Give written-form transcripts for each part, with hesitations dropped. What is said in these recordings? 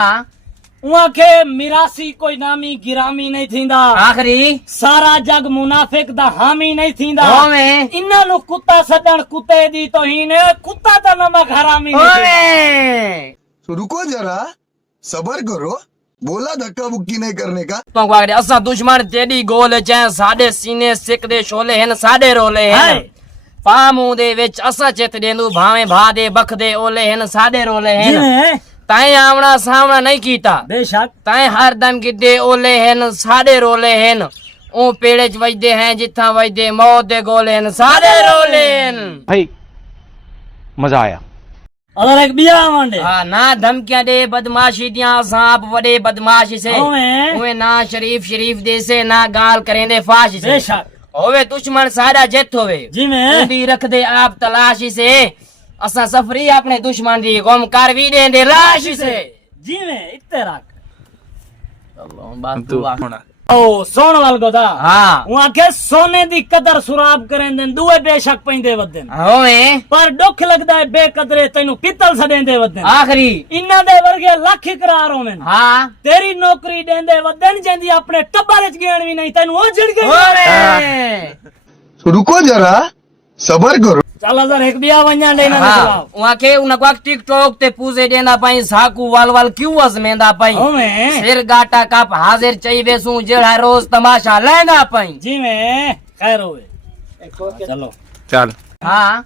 हाँ उहा के मिरासी कोई नामी गिरामी नहीं थींदा। आखिरी सारा जग मुनाफिक दा हामी नहीं थींदा। ओवे इन्हां नु कुत्ता सदन कुत्ते दी तौहीन कुत्ता दा नमक हरामी नहीं थींदा। ओवे तो रुको जरा, सबर करो, बोला धक्का बुक्की नहीं करने का। तो वागड़े असा दुश्मन तेडी गोल चे साडे सीने सिक दे शोले हैं साडे रोले हैं पामू दे विच असा चित देंदू भावे भा दे बख दे ओले हैं साडे रोले हैं जिवें ताए आमना सामना नहीं कीता बेशक ताए हर दम किदे ओले हैं साडे रोले हैं ओ पेड़े च वजदे हैं जिथा वजदे मौत दे गोले हैं साडे रोले हैं भाई मजा आया। अगर एक बिया वांडे हाँ ना धमकियां दे बदमाशी दियां सांप वडे बदमाशी से ओवे ओवे ना शरीफ दे से ना गाल करेंदे फाश से बेशक होवे दुश्मन सारा जित होवे जिवें दी रख दे आप तलाशी से असा सफरी अपने दुश्मन दी गम कर भी देंदे लाश से जिवें इत्ते रख अल्लाह बात तू ओ सोन वाल गोदा हाँ उहा के सोने दी कदर सुराब करें दिन दुए बेशक पैंदे वदन होवे पर दुख लगदा है बेकदरे तैनू पित्तल सडेंदे वदन आखिरी इन्हां दे वर्गे लख इकरार होवन हाँ तेरी नौकरी देंदे वदन जेंदी अपने टब्बर च गेण भी नहीं तैनू ओ झड़ गई होवे तो रुको जरा, सबर करो। चल हजार एक बिया वन्या लेना हाँ वहाँ के उनका टिकटॉक ते पूजे देना पाई साकू वाल वाल क्यों अजमेंदा पाई होवे सिर गाटा कप हाजिर चाहिए सू जेड़ा रोज तमाशा लेंदा पाई जिवें खैर होवे चलो चल हाँ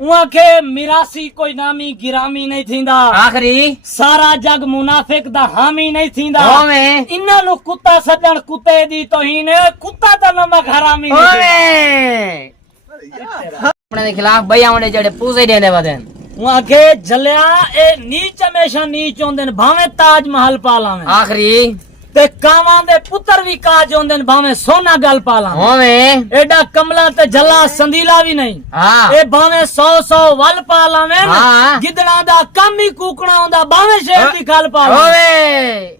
उहा के मिरासी कोई नामी गिरामी नहीं थींदा। आखिरी सारा जग मुनाफिक दा हामी नहीं थींदा। होवे इन्हां नु कुत्ता सदन कुत्ते दी तौहीन कुत्ता दा नमक हरामी नहीं थींदा। होवे अपने दे खिलाफ भैया वने जेड़े पूजे देने वदन उहा के जलिया ए नीच हमेशा नीच होंदे न भावे ताज महल पालावे आखिरी ते कावां दे पुत्र भी काज होंदे न भावे सोना गल पालावे होवे एडा कमला ते जला संदीला भी नहीं हाँ ए भावे 100 वल पालावे हाँ। गिदड़ा दा कम ही कूकना होंदा भावे शेर दी खल पावे होवे